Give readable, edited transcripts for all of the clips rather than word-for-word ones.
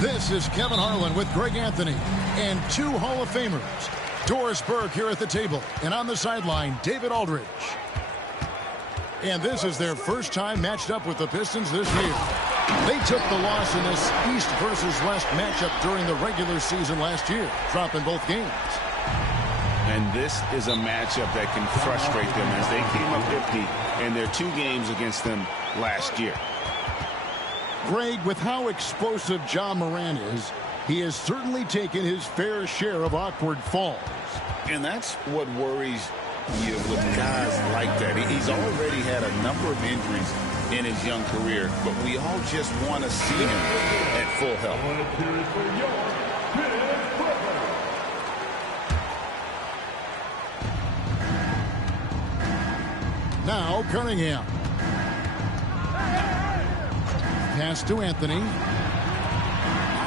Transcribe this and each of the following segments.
This is Kevin Harlan with Greg Anthony and two Hall of Famers. Doris Burke here at the table, and on the sideline, David Aldridge. And this is their first time matched up with the Pistons this year. They took the loss in this East versus West matchup during the regular season last year, dropping both games. And this is a matchup that can frustrate them as they came up empty in their 2 games against them last year. Greg, with how explosive Ja Morant is, he has certainly taken his fair share of awkward falls. And that's what worries you with guys like that. He's already had a number of injuries in his young career, but we all just want to see him at full health. Now Cunningham. Pass to Anthony.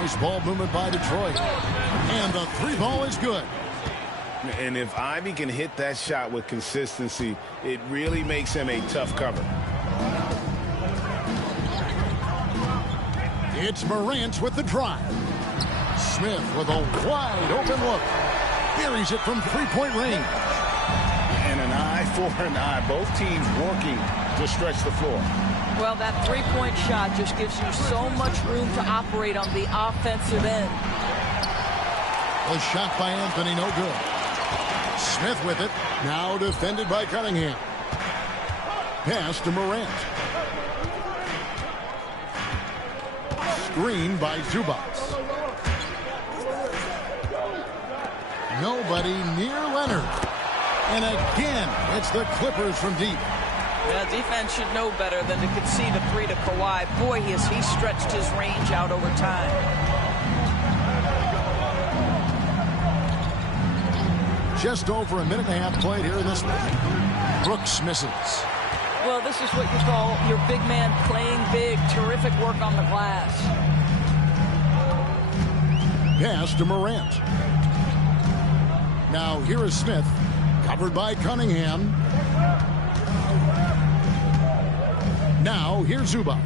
Nice ball movement by Detroit. And the 3 ball is good. And if Ivy can hit that shot with consistency, it really makes him a tough cover. It's Morant with the drive. Smith with a wide open look. Buries it from 3-point range. And an eye for an eye. Both teams working to stretch the floor. Well, that 3-point shot just gives you so much room to operate on the offensive end. A shot by Anthony, no good. Smith with it, now defended by Cunningham. Pass to Morant. Screen by Zubac. Nobody near Leonard. And again, it's the Clippers from deep. Yeah, defense should know better than to concede a 3 to Kawhi. Boy, has he stretched his range out over time. Just over a minute and a half played here in this one. Brooks misses. Well, this is what you call your big man playing big. Terrific work on the glass. Pass to Morant. Now here is Smith. Covered by Cunningham. Now here's Zubac.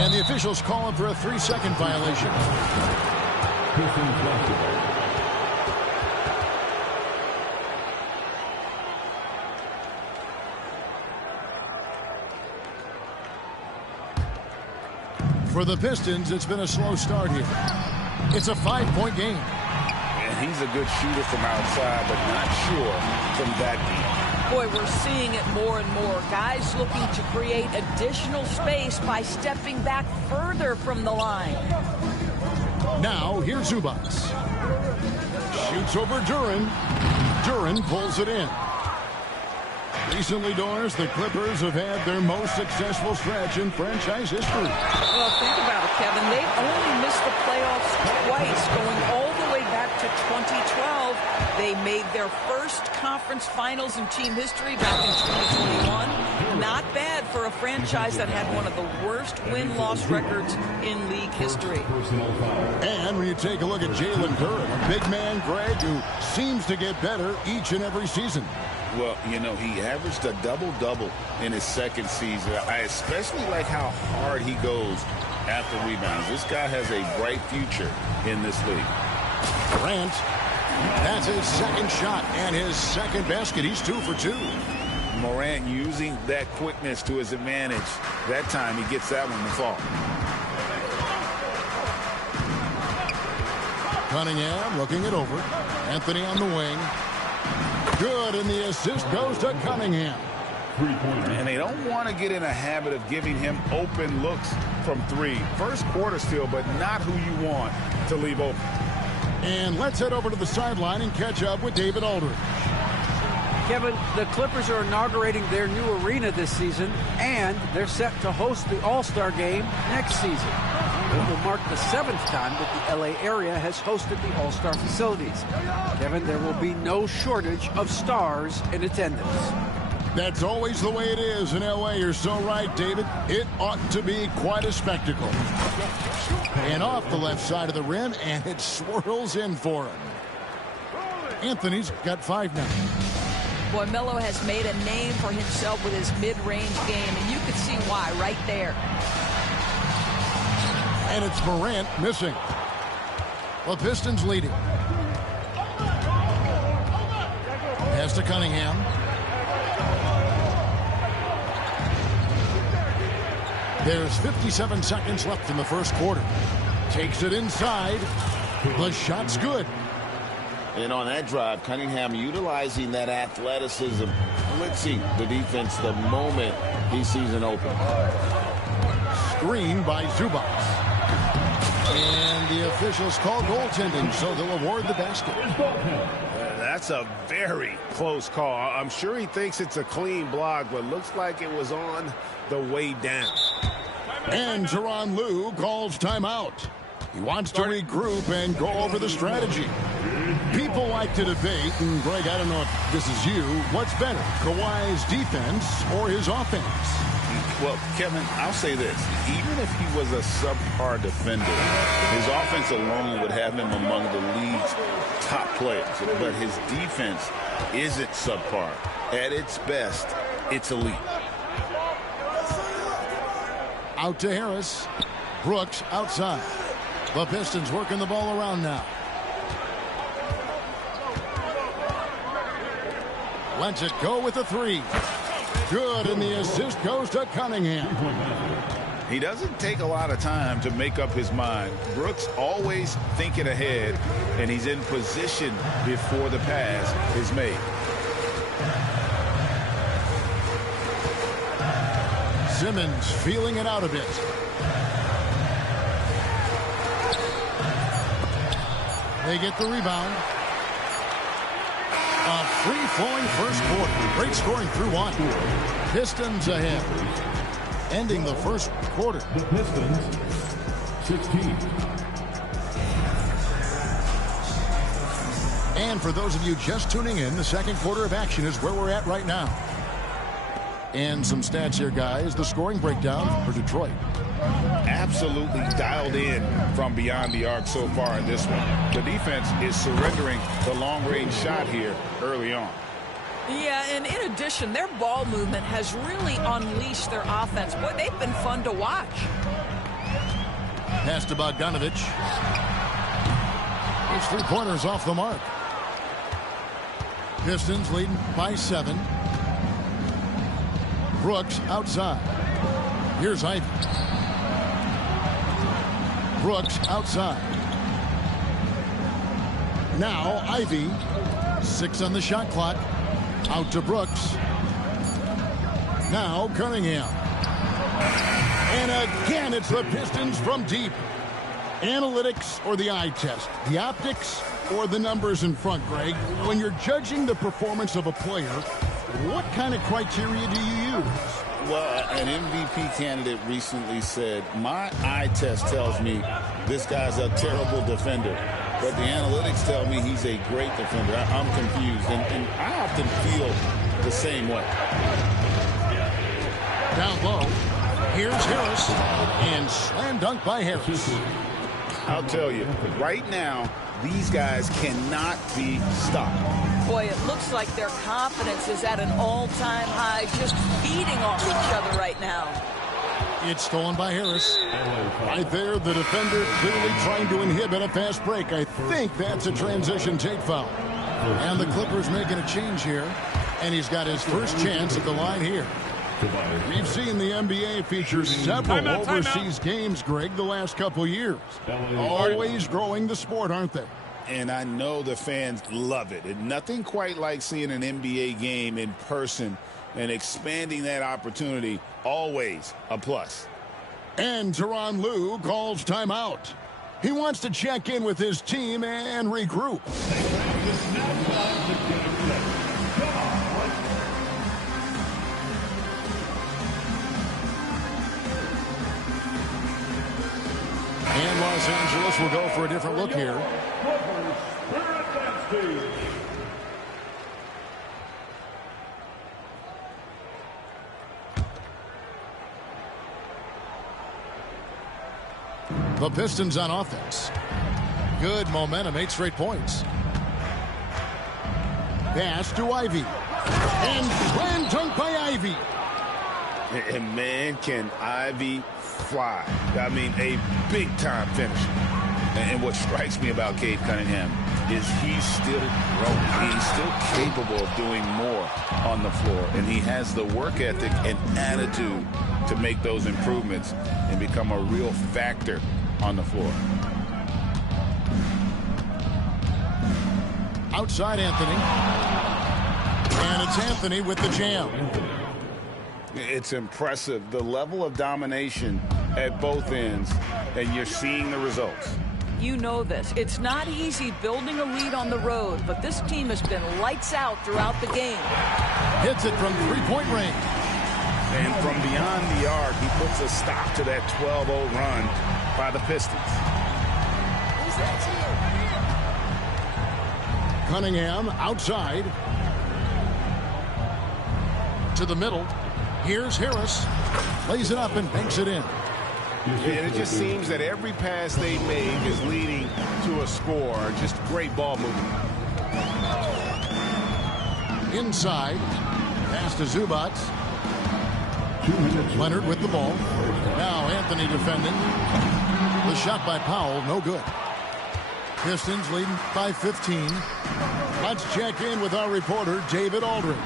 And the officials call him for a 3-second violation. For the Pistons, it's been a slow start here. It's a 5-point game. And he's a good shooter from outside, but not sure from that deep. Boy, we're seeing it more and more. Guys looking to create additional space by stepping back further from the line. Now, here's Zubac. Shoots over Duren. Duren pulls it in. Recently, Doris, the Clippers have had their most successful stretch in franchise history. Well, think about it, Kevin. They've only missed the playoffs twice, going all the way back to 2012. They made their first conference finals in team history back in 2021. Not bad for a franchise that had one of the worst win-loss records in league history. And when you take a look at Jalen Duren, a big man, Greg, who seems to get better each and every season. Well, you know, he averaged a double-double in his second season. I especially like how hard he goes after rebounds. This guy has a bright future in this league. Grant, that's his second shot and his second basket. He's 2 for 2. Morant using that quickness to his advantage. That time he gets that one to fall. Cunningham looking it over. Anthony on the wing. Good, and the assist goes to Cunningham. And they don't want to get in a habit of giving him open looks from 3. First quarter still, but not who you want to leave open. And let's head over to the sideline and catch up with David Aldridge. Kevin, the Clippers are inaugurating their new arena this season, and they're set to host the All-Star Game next season. It will mark the 7th time that the LA area has hosted the All-Star facilities. Kevin, there will be no shortage of stars in attendance. That's always the way it is in LA. You're so right, David. It ought to be quite a spectacle. And off the left side of the rim, and it swirls in for him. Anthony's got 5 now. Boy, Melo has made a name for himself with his mid-range game, and you can see why right there. And it's Morant missing. The Pistons leading. Pass to Cunningham. There's 57 seconds left in the first quarter. Takes it inside. The shot's good. And on that drive, Cunningham utilizing that athleticism, blitzing the defense the moment he sees an open. Screen by Zubac. And the officials call goaltending, so they'll award the basket. That's a very close call. I'm sure he thinks it's a clean block, but looks like it was on the way down. And Tyronn Lue calls timeout. He wants to regroup and go over the strategy. People like to debate, and Greg, I don't know if this is you, what's better, Kawhi's defense or his offense? Well, Kevin, I'll say this. Even if he was a subpar defender, his offense alone would have him among the league's top players. But his defense isn't subpar. At its best, it's elite. Out to Harris. Brooks outside. The Pistons working the ball around now. Lets it go with a three. Good, and the assist goes to Cunningham. He doesn't take a lot of time to make up his mind. Brooks always thinking ahead, and he's in position before the pass is made. Simmons feeling it out a bit. They get the rebound. A free-flowing first quarter. Great scoring through one. Pistons ahead. Ending the first quarter. The Pistons, 16. And for those of you just tuning in, the second quarter of action is where we're at right now. And some stats here, guys. The scoring breakdown for Detroit. Absolutely dialed in from beyond the arc so far in this one. The defense is surrendering the long-range shot here early on. Yeah, and in addition, their ball movement has really unleashed their offense. Boy, they've been fun to watch. Pass to Bogdanovich. His three-pointers off the mark. Pistons leading by 7. Brooks outside. Here's Ivy. Brooks outside. Now Ivy. 6 on the shot clock. Out to Brooks. Now Cunningham. And again, it's the Pistons from deep. Analytics or the eye test? The optics or the numbers in front, Greg? When you're judging the performance of a player, what kind of criteria do you use? Well, an MVP candidate recently said, my eye test tells me this guy's a terrible defender, but the analytics tell me he's a great defender. I'm confused, and I often feel the same way. Down low, here's Harris, and slam dunk by Harris. I'll tell you, right now, these guys cannot be stopped. Boy, it looks like their confidence is at an all-time high, just feeding off each other right now. It's stolen by Harris. Right there, the defender clearly trying to inhibit a fast break. I think that's a transition take foul. And the Clippers making a change here. And he's got his first chance at the line here. We've seen the NBA feature several overseas games, Greg, the last couple years. Always growing the sport, aren't they? And I know the fans love it. And nothing quite like seeing an NBA game in person and expanding that opportunity, always a plus. And Tyronn Lue calls timeout. He wants to check in with his team and regroup. And Los Angeles will go for a different look here. The Pistons on offense. Good momentum, 8 straight points. Pass to Ivy. And slam dunk by Ivy. And man, can Ivy fly. I mean, a big-time finisher. And what strikes me about Cade Cunningham is he's still growing. He's still capable of doing more on the floor. And he has the work ethic and attitude to make those improvements and become a real factor on the floor. Outside Anthony. And it's Anthony with the jam. It's impressive, the level of domination at both ends, and you're seeing the results. You know this. It's not easy building a lead on the road, but this team has been lights out throughout the game. Hits it from three-point range. And from beyond the arc, he puts a stop to that 12-0 run by the Pistons. Cunningham outside. To the middle. Here's Harris. Lays it up and banks it in. And it just seems that every pass they make is leading to a score. Just great ball movement. Inside. Pass to Zubac. Leonard with the ball. Now Anthony defending. The shot by Powell, no good. Pistons leading by 15. Let's check in with our reporter, David Aldridge.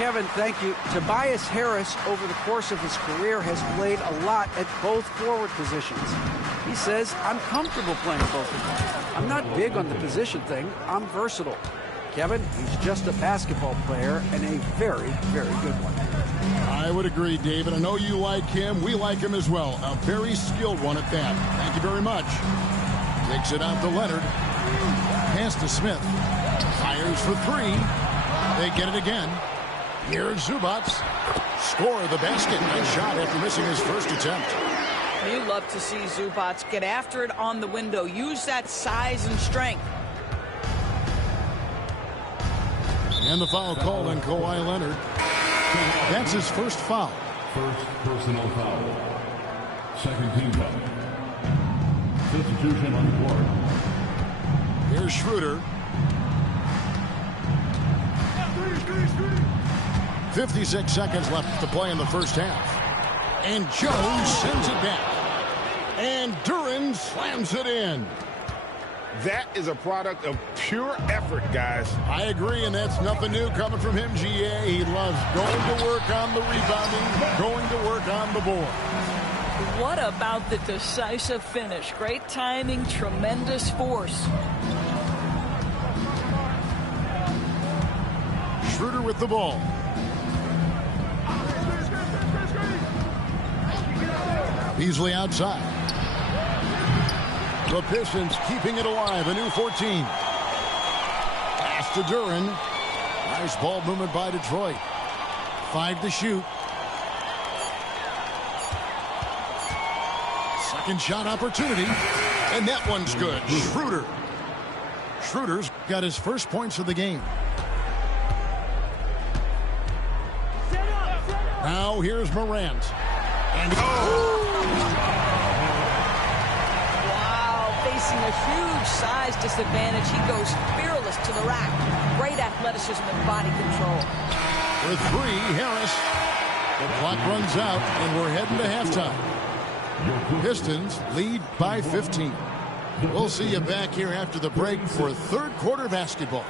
Kevin, thank you. Tobias Harris, over the course of his career, has played a lot at both forward positions. He says, I'm comfortable playing both of them. I'm not big on the position thing. I'm versatile. Kevin, he's just a basketball player and a very, very good one. I would agree, David. I know you like him. We like him as well. A very skilled one at that. Thank you very much. Takes it out to Leonard. Pass to Smith. Fires for three. They get it again. Here's Zubac. Score the basket. Nice shot after missing his first attempt. You love to see Zubac get after it on the window. Use that size and strength. And the foul called on Kawhi Leonard. That's his first foul. First personal foul. Second team foul. Substitution on the court. Here's Schroeder. 56 seconds left to play in the first half. And Jones sends it back. And Duren slams it in. That is a product of pure effort, guys. I agree, and that's nothing new coming from him, GA. He loves going to work on the rebounding, going to work on the board. What about the decisive finish? Great timing, tremendous force. Schroeder with the ball. Beasley outside. The Pistons keeping it alive. A new 14. Pass to Duren. Nice ball movement by Detroit. 5 to shoot. Second shot opportunity. And that one's good. Schroeder. Schroeder's got his first points of the game. Now here's Morant. And Facing a huge size disadvantage, he goes fearless to the rack. Great athleticism and body control. With three, Harris. The clock runs out, and we're heading to halftime. Pistons lead by 15. We'll see you back here after the break for third quarter basketball.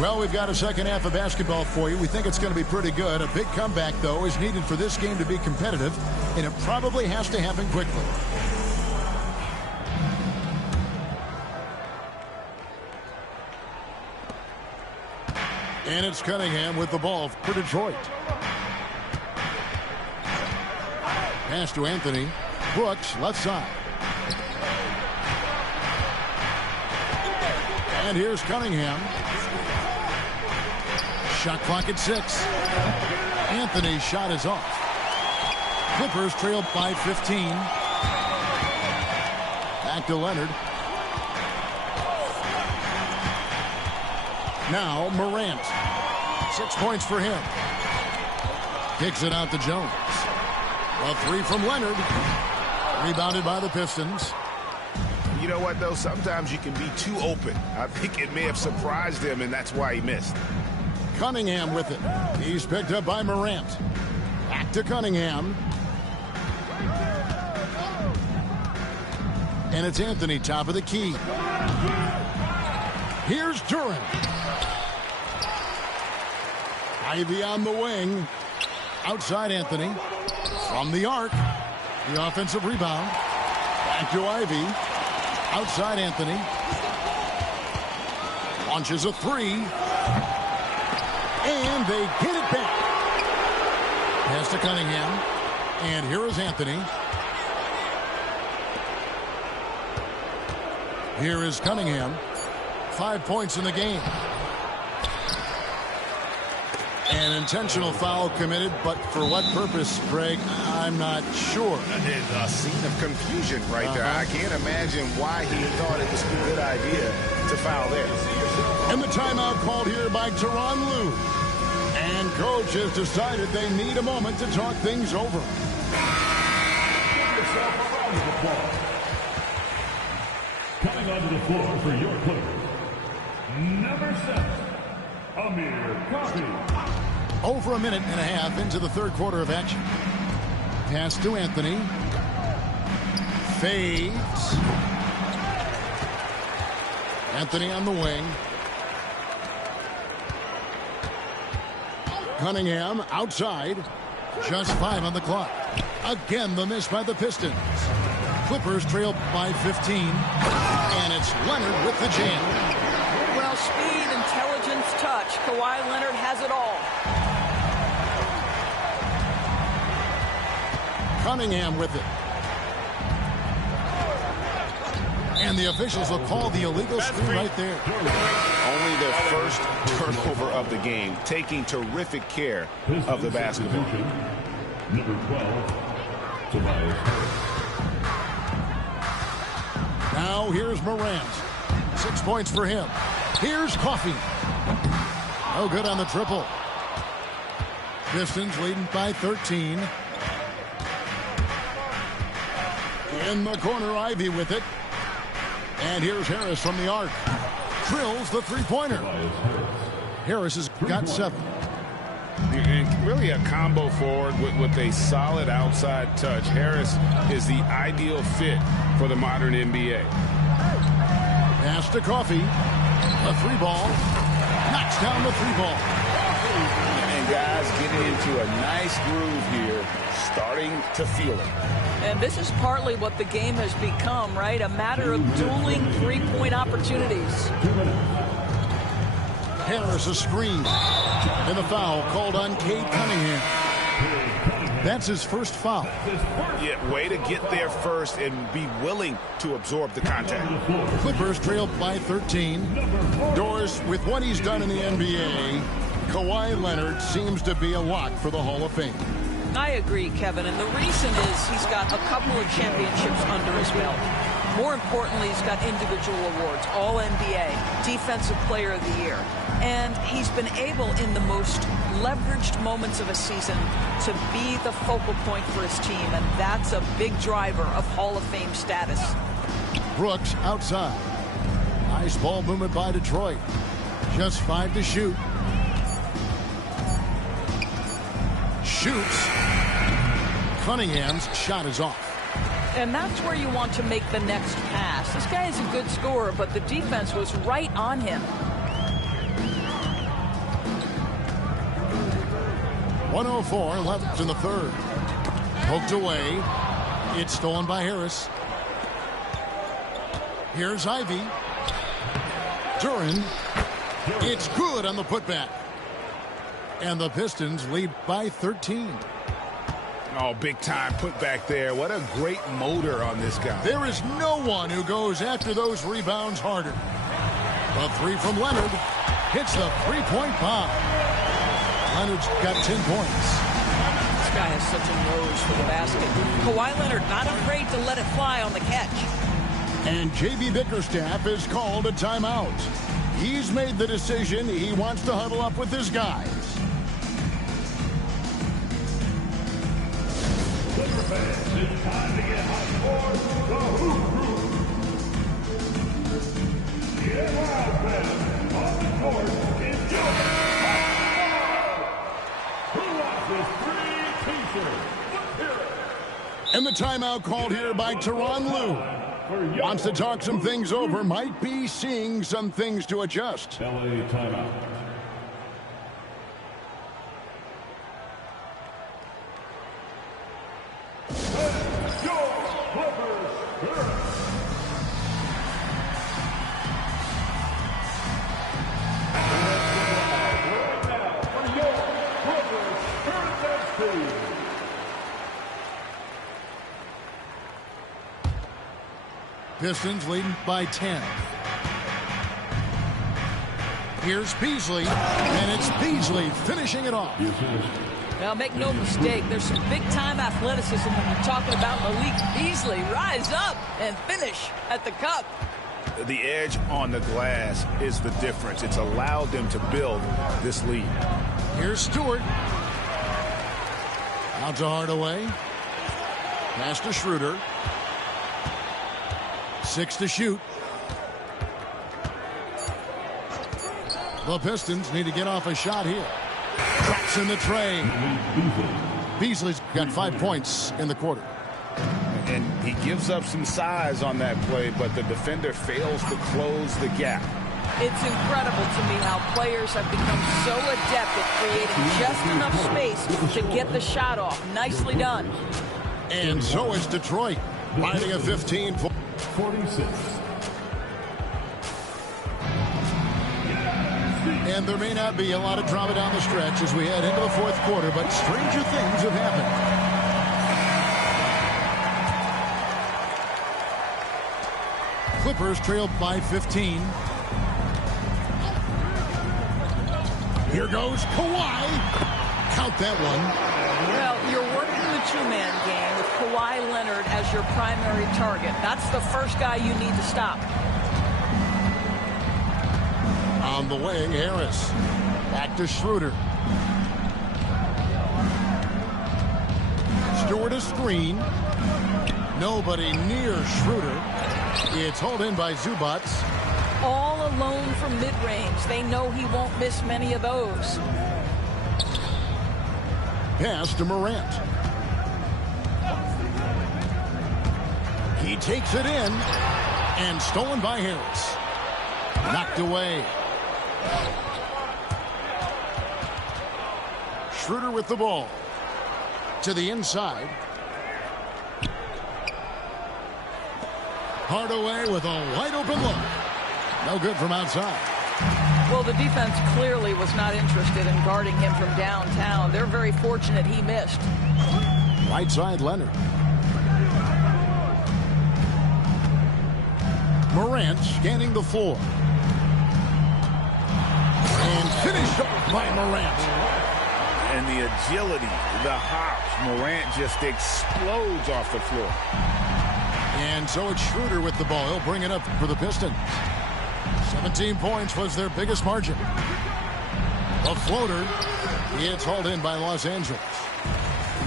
Well, we've got a second half of basketball for you. We think it's going to be pretty good. A big comeback, though, is needed for this game to be competitive, and it probably has to happen quickly. And it's Cunningham with the ball for Detroit. Pass to Anthony. Brooks, left side. And here's Cunningham. Shot clock at 6. Anthony's shot is off. Clippers trail by 15. Back to Leonard. Now Morant. 6 points for him. Kicks it out to Jones. A three from Leonard. Rebounded by the Pistons. You know what, though? Sometimes you can be too open. I think it may have surprised him, and that's why he missed. Cunningham with it. He's picked up by Morant. Back to Cunningham. And it's Anthony, top of the key. Here's Duren. Ivy on the wing. Outside Anthony. From the arc. The offensive rebound. Back to Ivy. Outside Anthony. Launches a three. And they get it back. Pass to Cunningham. And here is Anthony. Here is Cunningham. 5 points in the game. An intentional foul committed, but for what purpose, Greg? I'm not sure. A scene of confusion right there. I can't imagine why he thought it was a good idea to foul there. And the timeout called here by Tyronn Lue. And coach has decided they need a moment to talk things over. Coming onto the floor for your Clippers, number 7, Amir Coffey. Over a minute and a half into the third quarter of action. Pass to Anthony. Fades. Anthony on the wing. Cunningham outside. Just 5 on the clock. Again, the miss by the Pistons. Clippers trail by 15. And it's Leonard with the jam. Well, speed, intelligence, touch. Kawhi Leonard has it all. Cunningham with it. And the officials will call the illegal screen right there. Only the first turnover of the game, taking terrific care of the basketball. Number 12, Tobias Harris. Now here's Morant. 6 points for him. Here's Coffey. No good on the triple. Pistons leading by 13. In the corner, Ivy with it. And here's Harris from the arc. Drills the three-pointer. Harris has got 7. And really a combo forward with a solid outside touch. Harris is the ideal fit for the modern NBA. Pass to Coffey. A 3-ball. Knocks down the 3-ball. And guys getting into a nice groove here, starting to feel it. And this is partly what the game has become, right? A matter of dueling three-point opportunities. Harris a screen. And the foul called on Cade Cunningham. That's his first foul. Yeah, way to get there first and be willing to absorb the contact. Clippers trail by 13. Doris, with what he's done in the NBA, Kawhi Leonard seems to be a lock for the Hall of Fame. I agree, Kevin, and the reason is he's got a couple of championships under his belt. More importantly, he's got individual awards, All-NBA, Defensive Player of the Year. And he's been able, in the most leveraged moments of a season, to be the focal point for his team, and that's a big driver of Hall of Fame status. Brooks outside. Nice ball movement by Detroit. Just 5 to shoot. Shoots. Cunningham's shot is off. And that's where you want to make the next pass. This guy is a good scorer, but the defense was right on him. 1:04 left in the third. Poked away. It's stolen by Harris. Here's Ivy. Duren. It's good on the putback. And the Pistons lead by 13. Oh, big time put back there. What a great motor on this guy. There is no one who goes after those rebounds harder. A 3 from Leonard. Hits the three-point bomb. Leonard's got 10 points. This guy has such a nose for the basket. Kawhi Leonard not afraid to let it fly on the catch. And J.B. Bickerstaff is called a timeout. He's made the decision he wants to huddle up with his guys. Clipper fans, it's time to get hot for the Hoop Room. Get wild, fans. On the court, enjoy. with 3 T-shirts. And the timeout called here by Tyronn Lue. Wants to talk some things over. Might be seeing some things to adjust. LA timeout. Pistons leading by 10. Here's Beasley, and it's Beasley finishing it off. Now, make no mistake, there's some big-time athleticism when you're talking about Malik Beasley. Rise up and finish at the cup. The edge on the glass is the difference. It's allowed them to build this lead. Here's Stewart. Out to Hardaway. Pass to Schroeder. 6 to shoot. The Pistons need to get off a shot here. Drops in the tray. Beasley's got 5 points in the quarter. And he gives up some size on that play, but the defender fails to close the gap. It's incredible to me how players have become so adept at creating just enough space to get the shot off. Nicely done. And so is Detroit, finding a 15-point. 46. And there may not be a lot of drama down the stretch as we head into the fourth quarter, but stranger things have happened. Clippers trail by 15. Here goes Kawhi. Count that one. Well, you're working the two-man game with Kawhi Leonard as your primary target. That's the first guy you need to stop. On the wing, Harris. Back to Schroeder. Stewart a screen. Nobody near Schroeder. It's hauled in by Zubac. All alone from mid-range. They know he won't miss many of those. Pass to Morant. He takes it in. And stolen by Harris. Knocked away. Schroeder with the ball. To the inside. Hardaway with a wide open look. No good from outside. Well, the defense clearly was not interested in guarding him from downtown. They're very fortunate he missed. Right side, Leonard. Morant scanning the floor. And finished off by Morant. And the agility, the hops, Morant just explodes off the floor. And so it's Schroeder with the ball. He'll bring it up for the Pistons. 17 points was their biggest margin. A floater. It's hauled in by Los Angeles.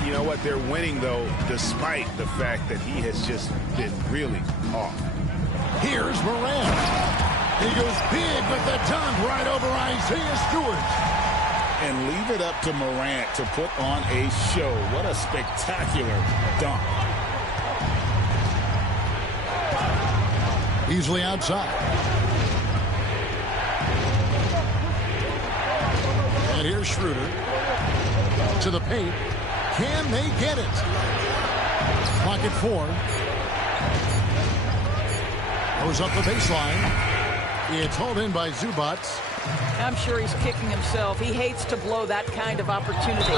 You know what? They're winning, though, despite the fact that he has just been really off. Here's Morant. He goes big with the dunk right over Isaiah Stewart. And leave it up to Morant to put on a show. What a spectacular dunk. Easily outside. And here's Schroeder. To the paint. Can they get it? Pocket 4. Goes up the baseline. It's hauled in by Zubac. I'm sure he's kicking himself. He hates to blow that kind of opportunity.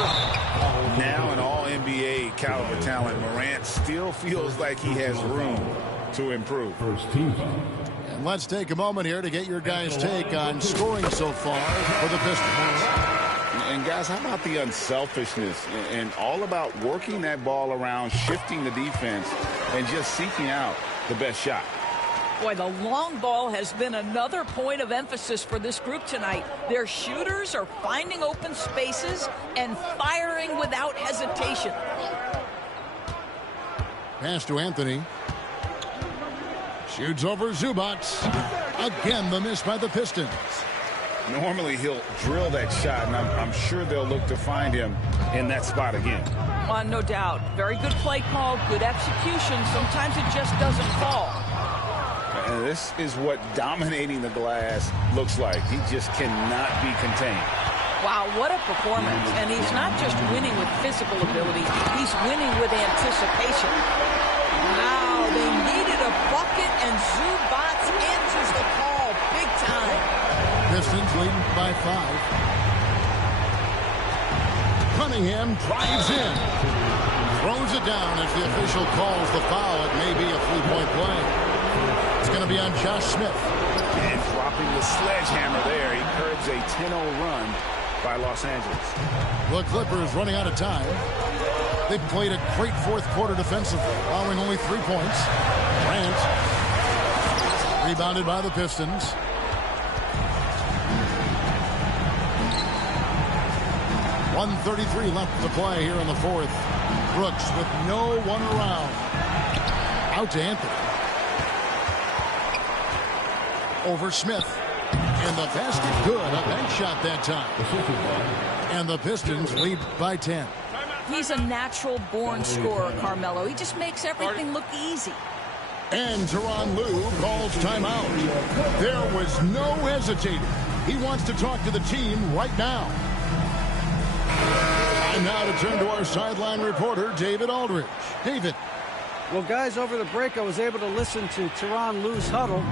Now an all-NBA caliber talent, Morant still feels like he has room to improve. First team. And let's take a moment here to get your guys' take on scoring so far for the Pistons. And guys, how about the unselfishness and all about working that ball around, shifting the defense, and just seeking out the best shot? Boy, the long ball has been another point of emphasis for this group tonight. Their shooters are finding open spaces and firing without hesitation. Pass to Anthony. Shoots over Zubac. Again, the miss by the Pistons. Normally he'll drill that shot, and I'm sure they'll look to find him in that spot again. No doubt. Very good play call, good execution. Sometimes it just doesn't fall. And this is what dominating the glass looks like. He just cannot be contained. Wow, what a performance. And he's not just winning with physical ability, he's winning with anticipation. Wow, they needed a bucket, and Zubac answers the call big time. Pistons leading by 5. Cunningham drives in. Throws it down as the official calls the foul. It may be a 3-point play. It's going to be on Josh Smith. And dropping the sledgehammer there, he curbs a 10-0 run by Los Angeles. The Clippers running out of time. They played a great fourth quarter defensively, allowing only 3 points. Grant rebounded by the Pistons. .133 left to play here in the fourth. Brooks with no one around. Out to Anthony. Over Smith. And the basket good. A bank shot that time. And the Pistons lead by 10. He's a natural-born scorer, Carmelo. He just makes everything look easy. And Tyronn Lue calls timeout. There was no hesitating. He wants to talk to the team right now. And now to turn to our sideline reporter, David Aldridge. David. Well, guys, over the break, I was able to listen to Tyronn Lue's huddle.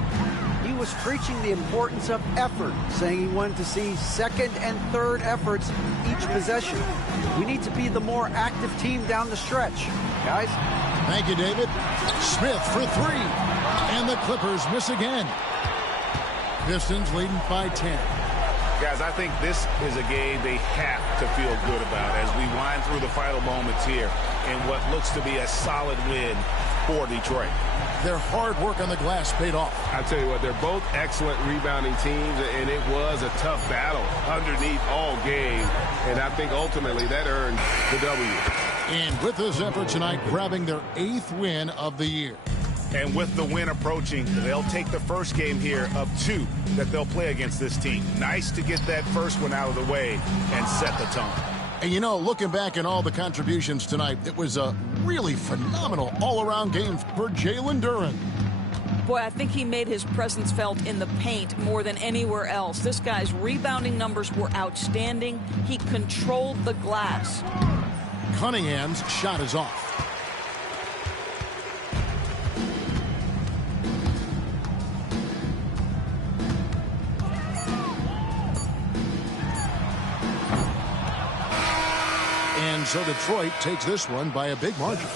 He was preaching the importance of effort, saying he wanted to see second and third efforts each possession. We need to be the more active team down the stretch, guys. Thank you, David. Smith for 3. And the Clippers miss again. Pistons leading by 10. Guys, I think this is a game they have to feel good about as we wind through the final moments here in what looks to be a solid win for Detroit. Their hard work on the glass paid off. I tell you what, they're both excellent rebounding teams, and it was a tough battle underneath all game, and I think ultimately that earned the W. And with this effort tonight, grabbing their 8th win of the year. And with the win approaching, they'll take the first game here of 2 that they'll play against this team. Nice to get that first one out of the way and set the tone. And you know, looking back at all the contributions tonight, it was a really phenomenal all-around game for Jalen Duren. Boy, I think he made his presence felt in the paint more than anywhere else. This guy's rebounding numbers were outstanding. He controlled the glass. Cunningham's shot is off. And so Detroit takes this one by a big margin.